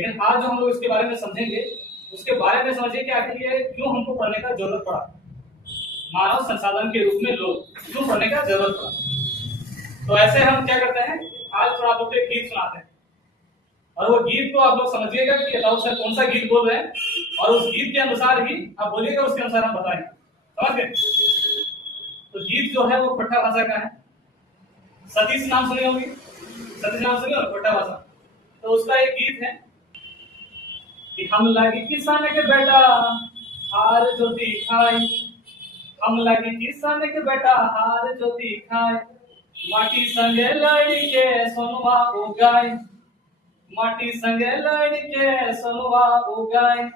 लेकिन आज जो हम लोग इसके बारे में समझेंगे उसके बारे में समझिए कि आखिर ये क्यों हमको पढ़ने का जरूरत पड़ा, मानव संसाधन के रूप में लोग क्यों पढ़ने का जरूरत पड़ा। तो ऐसे हम क्या करते हैं, आज थोड़ा आप लोग एक गीत सुनाते हैं और वो गीत को आप लोग समझिएगा कि अल्लाह सर कौन सा गीत बोल रहे हैं और उस गीत के अनुसार ही आप बोलिएगा, उसके अनुसार हम बताएंगे। समझ गए? तो गीत जो है वो खोटा भाषा का है। सतीश नाम सुनी होगी, सतीश नाम सुनी होगी, खोटा भाषा। तो उसका एक गीत है कि हम लगी किसान के बेटा हार जो दिखाई, हम लगी किसान के बेटा हार जो दिखाई, माटी संगे लड़ी के सोनवा उगाए, माटी संगे लड़ी के सोनवा उगाए,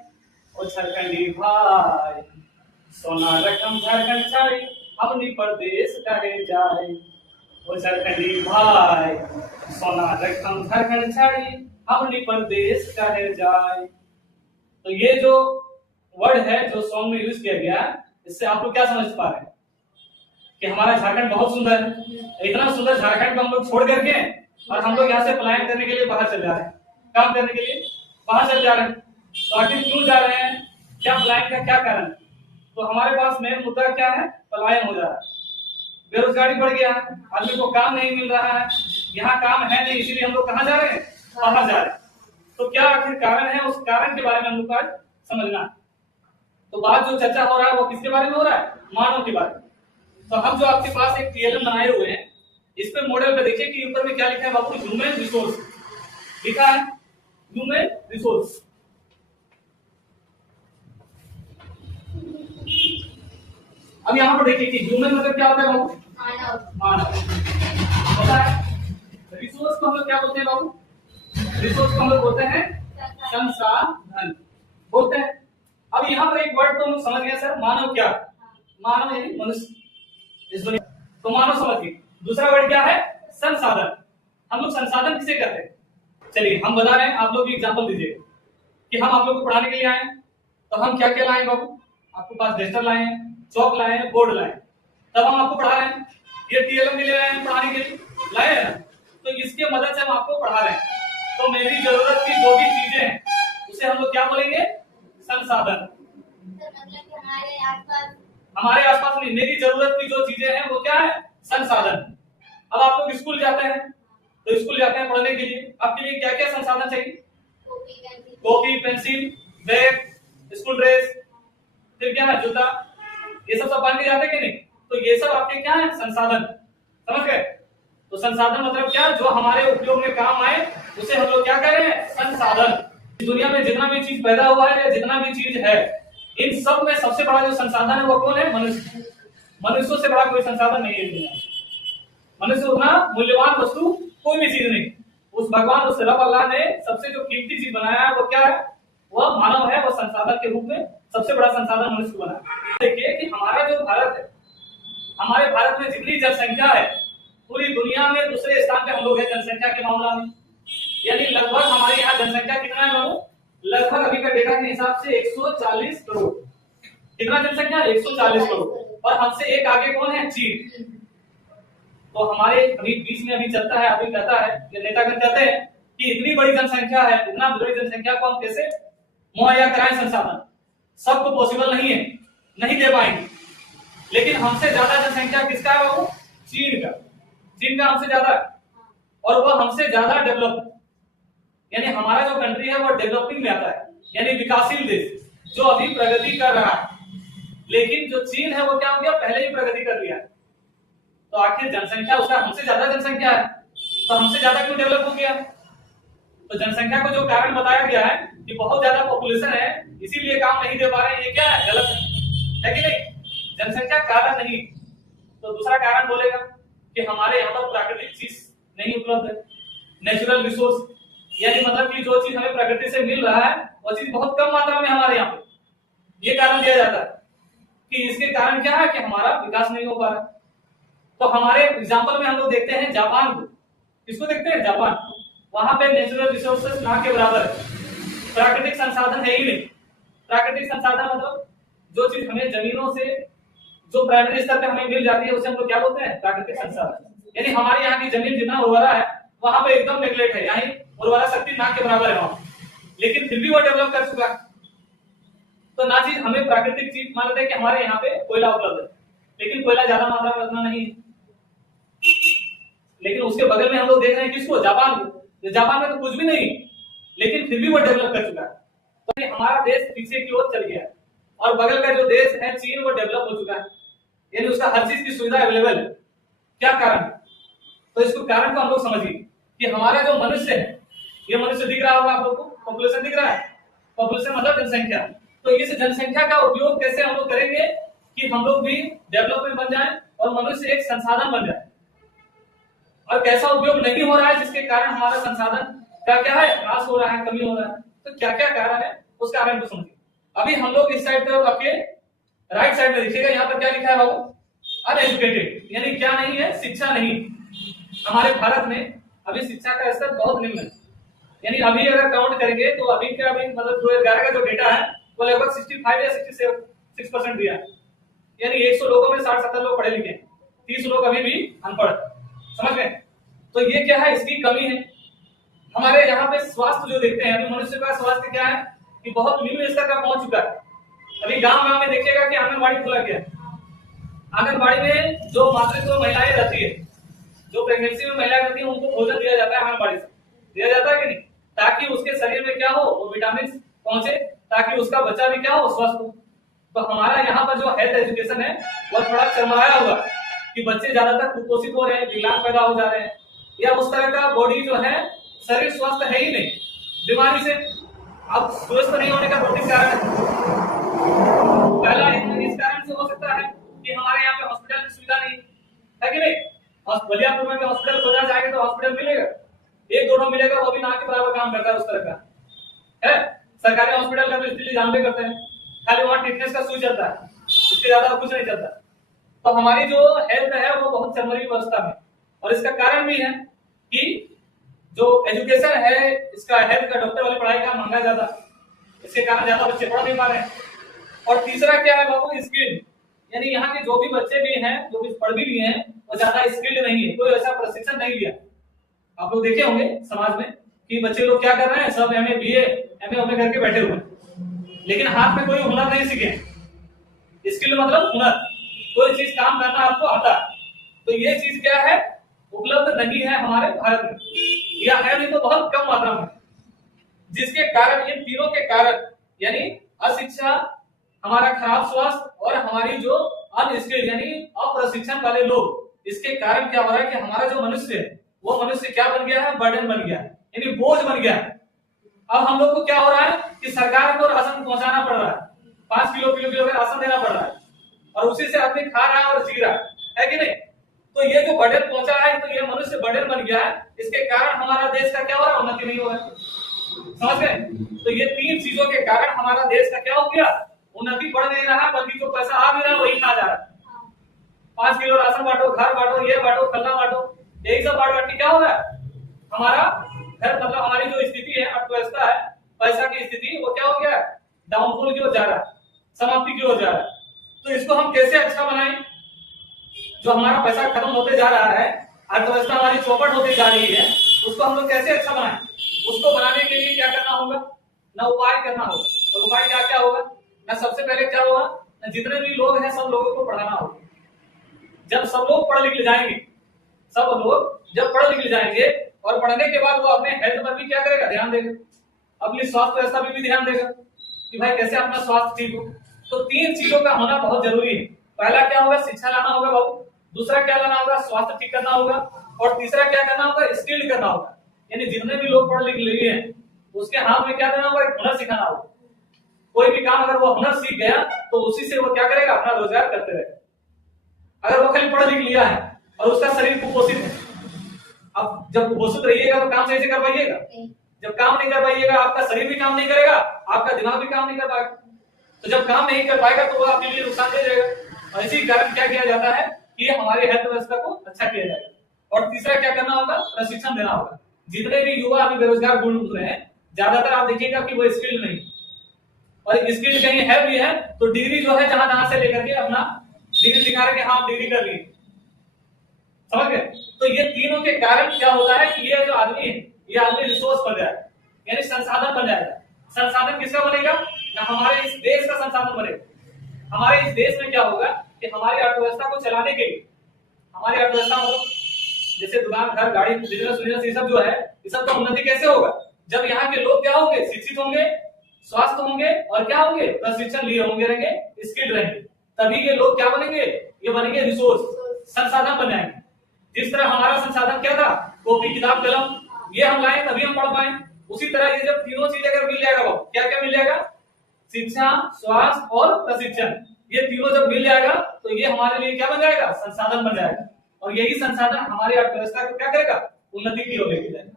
ओ झारखंडी भाई सोना रकम झारखंड छाई, अपनी प्रदेश कहे जाए, ओ झारखंडी भाई सोना रकम झारखंड छाई, अपनी प्रदेश कहे जाए। तो ये जो वर्ड है जो सॉन्ग में यूज किया गया, इससे आप लोग क्या समझ पा रहे हैं कि हमारा झारखंड बहुत सुंदर है। इतना सुंदर झारखंड को हम लोग छोड़ करके और हम लोग यहाँ से पलायन करने के लिए बाहर चल जा रहे हैं, काम करने के लिए बाहर चल जा रहे हैं। तो आखिर क्यों जा रहे हैं, क्या पलायन का क्या कारण? तो हमारे पास मेन मुद्दा क्या है, पलायन हो जा रहा है, बेरोजगारी बढ़ गया, आदमी को काम नहीं मिल रहा है, यहाँ काम है नहीं, इसीलिए हम लोग कहाँ जा रहे हैं, बाहर जा रहे हैं। तो क्या आखिर कारण है, उस कारण के बारे में हम लोग आज समझना है। तो बात जो चर्चा हो रहा है वो किसके बारे में हो रहा है, मानव के बारे में। तो हम जो आपके पास एक टीएलएम बनाए हुए हैं, इस पे मॉडल पे देखिए कि ऊपर में क्या लिखा है बाबू, ह्यूमन रिसोर्स लिखा है, ह्यूमन रिसोर्स। अब यहाँ पर देखिए कि ह्यूमन मतलब क्या होता है बाबू, मानव होता है। रिसोर्स को हम लोग क्या बोलते हैं बाबू, रिसोर्स को हम लोग बोलते हैं संसाधन बोलते हैं। अब यहाँ पर एक वर्ड तो हम लोग समझ गए सर, मानव क्या, मानव यानी मनुष्य इस दुनिया, तो मानव समझ गए। दूसरा वर्ड क्या है, संसाधन। हम लोग संसाधन किसे कहते हैं, चलिए हम बता रहे हैं, आप लोग भी एग्जांपल दीजिए कि हम आप लोग को पढ़ाने के लिए आए, तो हम क्या क्या लाए बाबू, आपके पास रजिस्टर लाए हैं, चौक लाए हैं, बोर्ड लाए, तब हम आपको पढ़ा रहे हैं। ये टीएलएम ले रहे हैं पढ़ाने के लिए, लाए हैं ना, तो इसके मदद से हम आपको पढ़ा रहे हैं। तो मेरी जरूरत की जो भी चीजें हैं उसे हम लोग क्या बोलेंगे, संसाधन। हमारे आसपास में मेरी जरूरत की जो चीजें हैं वो क्या है, संसाधन। अब आप लोग स्कूल जाते हैं, तो स्कूल जाते हैं पढ़ने के लिए, आपके लिए क्या क्या संसाधन चाहिए, copy pencil bag school dress, फिर क्या है जूता, ये सब पहन के जाते हैं कि नहीं, तो ये सब आपके क्या है, संसाधन। समझ गए? तो संसाधन मतलब क्या, जो हमारे उपयोग में काम आए उसे हम लोग क्या कह रहे हैं, संसाधन। दुनिया में जितना भी चीज पैदा हुआ है, जितना भी चीज है, इन सब में सबसे बड़ा जो संसाधन है वो कौन है, मनुष्य। मनुष्यों से बड़ा कोई संसाधन नहीं है दुनिया में। मनुष्य उतना मूल्यवान वस्तु कोई भी चीज नहीं। उस भगवान, उस रब अल्लाह ने सबसे जो कीमती चीज बनाया है वो क्या है, वह मानव है, वह संसाधन के रूप में सबसे बड़ा संसाधन मनुष्य को बनाया। देखिए कि हमारा जो भारत है, हमारे भारत में जितनी जनसंख्या है पूरी दुनिया में दूसरे स्थान पे हम लोग हैं जनसंख्या के मामला में। यानी लगभग हमारे यहाँ जनसंख्या कितना है बाबू, लगभग अभी का डेटा के हिसाब से 140 करोड़। कितना जनसंख्या, 140 करोड़। और हमसे एक आगे कौन है, चीन। तो हमारे अभी बीच में अभी चलता है, अभी कहता है, नेतागण कहते हैं कि इतनी बड़ी जनसंख्या है, इतना बड़ी जनसंख्या को हम कैसे मुहैया कराएं संसाधन, सबको पॉसिबल नहीं है, नहीं दे पाएंगे। लेकिन हमसे ज्यादा जनसंख्या किसका है बाबू, चीन का। चीन का हमसे ज्यादा है और वह हमसे ज्यादा डेवलप, यानी हमारा जो कंट्री है वो डेवलपिंग में आता है, यानी विकासशील देश जो अभी प्रगति कर रहा है। लेकिन जो चीन है वो क्या हो गया, पहले ही प्रगति कर लिया। तो आखिर जनसंख्या उसका हमसे ज्यादा जनसंख्या है, तो हमसे ज्यादा क्यों डेवलप हो गया। तो जनसंख्या को जो कारण बताया गया है कि बहुत ज्यादा पॉपुलेशन है इसीलिए काम नहीं दे पा रहे हैं, ये क्या है, गलत है कि नहीं। जनसंख्या कारण नहीं। तो दूसरा कारण बोलेगा कि हमारे यहाँ पर प्राकृतिक चीज नहीं उपलब्ध है, नेचुरल रिसोर्स, यानी मतलब कि जो चीज हमें प्रकृति से मिल रहा है वो चीज बहुत कम मात्रा में हमारे यहाँ पे, ये कारण दिया जाता है कि इसके कारण क्या है कि हमारा विकास नहीं हो पा रहा। तो हमारे एग्जाम्पल में हम लोग देखते हैं जापान को, किसको देखते हैं, जापान। वहां पे नेचुरल रिसोर्सेस ना के बराबर है, प्राकृतिक संसाधन है ही नहीं। प्राकृतिक संसाधन मतलब जो चीज हमें जमीनों से जो प्राइमरी स्तर पे हमें मिल जाती है उसे हम लोग क्या बोलते हैं, प्राकृतिक संसाधन। यानी हमारे यहाँ की जमीन जितना उर्वरा है वहां पे एकदम नेग्लेक्ट है, यानी उर्वरा शक्ति ना के बराबर है वहां। लेकिन फिर भी वो डेवलप कर चुका है। तो ना चीज हमें प्राकृतिक चीज मान लेते हैं कि हमारे यहाँ पे कोयला उपलब्ध है, लेकिन कोयला ज्यादा मात्रा में उतना नहीं है। लेकिन उसके बगल में हम लोग देख रहे हैं किसको, जापान को। जापान में तो कुछ भी नहीं, लेकिन फिर भी वो डेवलप कर चुका है। तो हमारा देश पीछे की ओर चल गया है और बगल का जो देश है चीन, वो डेवलप हो चुका है, यानी उसका हर चीज की सुविधा अवेलेबल है। क्या कारण? तो इसको कारण को हम लोग समझिए कि हमारा जो मनुष्य है, ये मनुष्य दिख रहा होगा आप लोग को, पॉपुलेशन दिख रहा है। पॉपुलेशन मतलब जनसंख्या। तो इस जनसंख्या का उपयोग कैसे हम लोग करेंगे कि हम लोग भी डेवलपमेंट बन जाए और मनुष्य एक संसाधन बन जाए। और कैसा उपयोग नहीं हो रहा है जिसके कारण हमारा संसाधन का क्या है, ह्रास हो रहा है, कमी हो रहा है। तो क्या क्या कारण है, उस कारण को समझिए। अभी हम लोग इस साइड तरफ आपके राइट साइड में देखिएगा, यहाँ पर क्या लिखा है बाबू, अनएजुकेटेड, यानी क्या नहीं है, शिक्षा नहीं। हमारे भारत में अभी शिक्षा का स्तर बहुत निम्न है। यानी अभी अगर काउंट करेंगे तो अभी का अभी मतलब 2011 का जो डेटा है वो लगभग 65 या 66% दिया है। यानी 100 लोगों में 60-70 लोग पढ़े लिखे, 30 लोग अभी भी अनपढ़। समझ गए? तो ये क्या है, इसकी कमी है। हमारे यहाँ पे स्वास्थ्य जो देखते हैं, अभी मनुष्य का स्वास्थ्य क्या है कि बहुत निम्न स्तर का पहुंच चुका है। अभी गांव में देखिएगा कि आंगनबाड़ी खुला गया। आंगनबाड़ी में जो मातृत्व महिलाएं रहती है, जो प्रेगनेंसी में महिलाएं रहती है, उनको भोजन दिया जाता है, आंगनबाड़ी से दिया जाता है कि नहीं, ताकि उसके शरीर में क्या हो, वो विटामिन पहुंचे, ताकि उसका बच्चा भी क्या हो, स्वस्थ हो। तो हमारा यहाँ पर जो हेल्थ एजुकेशन है वो थोड़ा चरमराया हुआ कि बच्चे ज्यादातर कुपोषित हो रहे हैं, विकलांग पैदा हो जा रहे हैं, या उस तरह का बॉडी जो है, शरीर स्वस्थ है ही नहीं, बीमारी से। अब स्वस्थ नहीं होने का दो तीन कारण है। पहला इस कारण से हो सकता है कि हमारे यहाँ पे हॉस्पिटल की सुविधा नहीं है कि नहीं। बलियापुर में भी हॉस्पिटल खोजना चाहेंगे तो हॉस्पिटल मिलेगा, एक दोनों मिलेगा, वो भी ना के बराबर काम करता है उस तरह का है। सरकारी हॉस्पिटल का तो स्थिति जानते करते हैं, खाली वहां टिटनेस का सुई चलता है, इसके ज्यादा कुछ नहीं चलता। तो हमारी जो हेल्थ है वो बहुत चरमरी अवस्था में, और इसका कारण भी है कि जो एजुकेशन है, इसका हेल्थ का, डॉक्टर वाली पढ़ाई का महंगा ज्यादा, इसके कारण ज्यादा बच्चे पढ़ नहीं पा रहे हैं। और तीसरा क्या है बाबू, स्किल, यानी यहाँ के जो भी बच्चे भी हैं, जो भी पढ़ भी लिए हैं, वो ज्यादा स्किल्ड नहीं है, कोई ऐसा प्रशिक्षण नहीं लिया। आप लोग देखे होंगे समाज में कि बच्चे लोग क्या कर रहे हैं, सब एमए बीए एमए करके बैठे हुए हैं, लेकिन हाथ में कोई हुनर नहीं सीखे। स्किल मतलब हुनर, कोई चीज काम करना आपको आता है। तो ये चीज क्या है, उपलब्ध नहीं है हमारे भारत में, या है नहीं तो बहुत कम मात्रा में, जिसके कारण, इन तीनों के कारण, यानी अशिक्षा, हमारा खराब स्वास्थ्य और हमारी जो अनस्किल्ड यानी अप्रशिक्षण वाले लोग, इसके कारण क्या हो रहा है कि हमारा जो मनुष्य है वो मनुष्य क्या बन गया है, बर्डन बन गया है, यानी बोझ बन गया है। अब हम लोग को क्या हो रहा है कि सरकार को राशन पहुंचाना पड़ रहा है, 5 किलो का राशन देना पड़ रहा है, और उसी से आदमी खा रहा है और जी रहा है कि नहीं। तो ये जो बर्डन पहुंचा है, तो ये मनुष्य बर्डन बन गया है, इसके कारण हमारा देश का क्या हो रहा है, उन्नति नहीं हो रहा है। समझ गए? तो ये तीन चीजों के कारण हमारा देश का क्या हो गया, उन्नति बढ़ नहीं रहा, बल्कि जो पैसा आ भी रहा है वही खा जा रहा है। 5 किलो राशन बांटो, घर बांटो, ये बांटो, फलना बांटो, यही सब बांट बांट के क्या हो रहा है, हमारा घर, मतलब हमारी जो स्थिति है, अर्थव्यवस्था है, पैसा की स्थिति, वो क्या हो गया, डाउनफॉल की ओर जा रहा है, समाप्ति की ओर जा रहा है। तो इसको हम कैसे अच्छा बनाएं? जो हमारा पैसा खत्म होते जा रहा है, अर्थव्यवस्था हमारी चौपट होती जा रही है, उसको हम लोग कैसे अच्छा बनाएं? उसको बनाने के लिए क्या करना होगा, ना उपाय करना होगा। और उपाय क्या क्या होगा, ना सबसे पहले क्या होगा, ना जितने भी लोग हैं सब लोगों को पढ़ाना होगा। जब सब लोग पढ़ लिख जाएंगे, सब लोग जब पढ़ लिख जाएंगे, और पढ़ने के बाद वो अपने हेल्थ पर भी क्या करेगा, ध्यान देगा, अपनी स्वास्थ्य व्यवस्था पर भी ध्यान देगा कि भाई कैसे अपना स्वास्थ्य ठीक हो। तो तीन चीजों का होना बहुत जरूरी है। पहला क्या होगा, शिक्षा लाना होगा बाबू, दूसरा क्या लाना होगा, स्वास्थ्य ठीक करना होगा, और तीसरा क्या करना होगा, स्किल करना होगा। यानी जितने भी लोग पढ़ लिख लिए हैं उसके हाथ में क्या देना होगा, एक हुनर सिखाना होगा। कोई भी काम अगर वो हुनर सीख गया तो उसी से वो क्या करेगा, अपना रोजगार करते रहेगा। अगर वो खाली पढ़ लिख लिया है और उसका शरीर कुपोषित है, अब जब कुपोषित रहिएगा तो काम सही से कर पाइएगा, जब काम नहीं कर पाइएगा आपका शरीर भी काम नहीं करेगा, आपका दिमाग भी काम नहीं कर पाएगा। तो जब काम नहीं कर पाएगा तो वो आपके लिए नुकसान दे जाएगा। और इसी कारण क्या किया जाता है कि हमारे हेल्थ व्यवस्था को अच्छा किया जाएगा। और तीसरा क्या करना होगा, प्रशिक्षण देना होगा। जितने भी युवा अभी बेरोजगार घूम रहे हैं, ज्यादातर आप देखिएगा कि वो स्किल्ड नहीं, और स्किल कहीं है भी है तो डिग्री जो है जहां जहां से लेकर के अपना डिग्री दिखा रहे हैं, हाँ डिग्री कर ली, समझ गए। तो ये तीनों के कारण क्या होता है कि ये जो आदमी है, ये आदमी रिसोर्स बन जाएगा, यानी संसाधन बन जाएगा। संसाधन किसका बनेगा? ना हमारे इस देश का संसाधन बनेगा। हमारे इस देश में क्या होगा कि हमारी अर्थव्यवस्था को चलाने के लिए, हमारी अर्थव्यवस्था मतलब जैसे दुकान, घर, गाड़ी, बिजनेस, ये सब जो है, ये सब का उन्नति कैसे होगा? जब यहाँ के लोग क्या होंगे? शिक्षित होंगे, स्वास्थ्य होंगे और क्या होंगे? प्रशिक्षण लिए होंगे, रहेंगे, स्किल्ड रहेंगे। तभी ये लोग क्या बनेंगे? ये बनेंगे रिसोर्स, संसाधन बन जाएंगे। जिस तरह हमारा संसाधन क्या था? कॉपी, किताब, कलम, ये हम लाए तभी हम पढ़ पाए। उसी तरह ये जब तीनों चीजें अगर मिल जाएगा, वो क्या क्या मिल जाएगा? शिक्षा, स्वास्थ्य और प्रशिक्षण, ये तीनों जब मिल जाएगा तो ये हमारे लिए क्या बन जाएगा? संसाधन बन जाएगा। और यही संसाधन हमारी अर्थव्यवस्था को क्या करेगा? उन्नति की ओर लेकर जाएगा।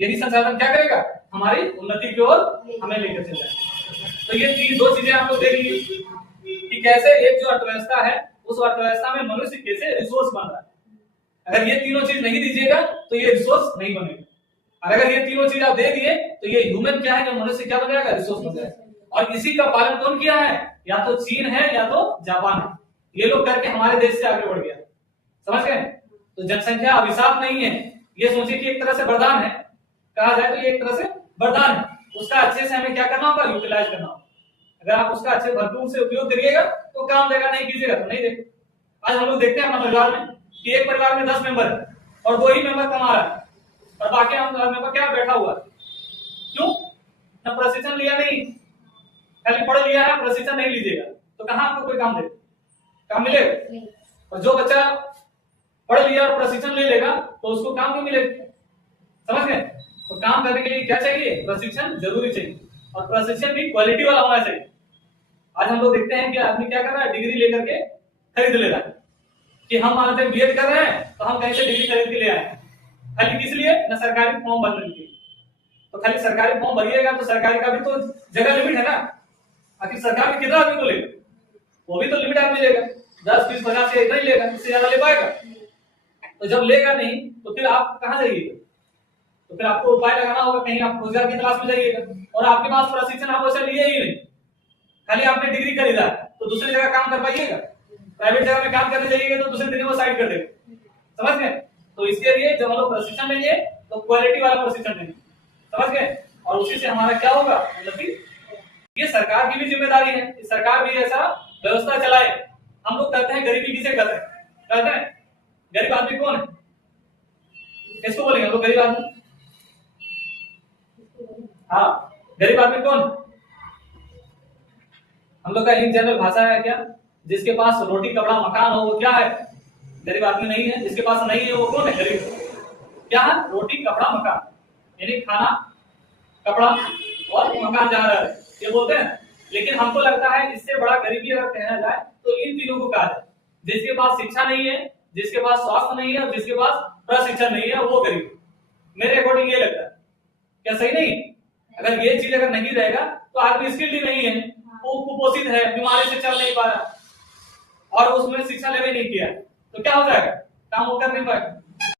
यही संसाधन क्या करेगा? हमारी उन्नति की ओर हमें लेकर चल जाएगा। तो ये दो चीजें आपको देख ली कि कैसे एक जो अर्थव्यवस्था है, उस अर्थव्यवस्था में मनुष्य कैसे रिसोर्स बन रहा है। अगर ये तीनों चीज नहीं दीजिएगा तो ये रिसोर्स नहीं बनेगा, और अगर ये तीनों चीज आप दे दिए तो ये ह्यूमन क्या है? जो मनुष्य क्या बन जाएगा? रिसोर्स बन जाएगा। और इसी का पालन कौन किया है? या तो चीन है या तो जापान है। ये लोग करके हमारे देश से आगे बढ़ गया। समझ गए? तो जनसंख्या अभिशाप नहीं है, ये सोचिए कि एक तरह से वरदान है। कहा जाए तो ये एक तरह से वरदान है। उसका अच्छे से हमें क्या करना होगा? यूटिलाइज करना होगा। अगर आप उसका अच्छे भरपूर से उपयोग करिएगा तो काम देगा, नहीं कीजिएगा तो नहीं देगा। आज हम लोग देखते हैं हमारे परिवार में कि एक परिवार में 10 मेंबर है और 2 ही मेंबर कमा रहा है और बाकी हम मेंबर क्या बैठा हुआ है। क्यों? ना प्रशिक्षण लिया, नहीं, खाली पढ़ लिया है, प्रशिक्षण नहीं लीजिएगा तो कहां आपको कोई काम देगा? काम मिलेगा? और जो बच्चा पढ़ लिया और प्रशिक्षण ले लेगा तो उसको काम नहीं मिलेगा। समझ गए? तो काम करने के लिए क्या चाहिए? प्रशिक्षण जरूरी चाहिए, और प्रशिक्षण भी क्वालिटी वाला होना चाहिए। आज हम लोग देखते हैं कि आदमी क्या कर रहा है? डिग्री लेकर के खरीद ले रहा है कि हम मानते हैं बीएड कर रहे हैं तो हम कहीं से डिग्री खरीद के ले आए, खाली किस लिए? ना सरकारी फॉर्म भरने के लिए। तो खाली सरकारी फॉर्म भरिएगा तो सरकारी का भी तो जगह लिमिट है ना। आखिर सरकार में कितना आदमी को लेगा? वो भी तो लिमिट आदमी लेगा, 10, 20, 50 से इतना ही लेगा, इससे ज्यादा ले पाएगा? तो जब लेगा नहीं तो फिर आप कहां जाइएगा? तो फिर आपको उपाय लगाना होगा, कहीं आप रोजगार की तलाश में जाइएगा। और आपके पास प्रशिक्षण आप वैसे लिए ही नहीं, खाली आपने डिग्री खरीदा तो दूसरी जगह काम कर पाइएगा? प्राइवेट जगह में काम करने जाइएगा तो दूसरे दिन वो साइड कर देगा। समझ गए? तो इसके लिए जब हम लोग प्रशिक्षण लेंगे तो क्वालिटी वाला प्रशिक्षण लेंगे। समझ गए? और उसी से हमारा क्या होगा? उन्नति। ये सरकार की भी जिम्मेदारी है, सरकार भी ऐसा व्यवस्था चलाए। हम लोग कहते हैं गरीबी किसे कहते हैं? कहते हैं गरीब आदमी कौन है? किसको बोलेंगे हम लोग गरीब आदमी? हाँ, गरीब आदमी कौन? हम लोग का इन जनरल भाषा है क्या? जिसके पास रोटी, कपड़ा, मकान हो वो क्या है? गरीब आदमी नहीं है। जिसके पास नहीं है वो कौन है? गरीब। क्या है? रोटी, कपड़ा, मकान, यानी खाना, कपड़ा और मकान जहाँ रह रहे, ये बोलते हैं। लेकिन हमको लगता है इससे बड़ा गरीबी अगर कहना जाए तो इन तीनों को कहा जाए। जिसके पास शिक्षा नहीं है, जिसके पास स्वास्थ्य नहीं है और जिसके पास प्रशिक्षण नहीं है, वो गरीब। मेरे अकॉर्डिंग ये लगता है। क्या सही नहीं? अगर ये चीज अगर नहीं रहेगा तो आदमी स्किल्ड ही नहीं है, वो कुपोषित है, बीमारी से चल नहीं पा रहा और उसमें शिक्षा लेने नहीं किया तो क्या हो जाएगा? काम वो कर नहीं पाएगा।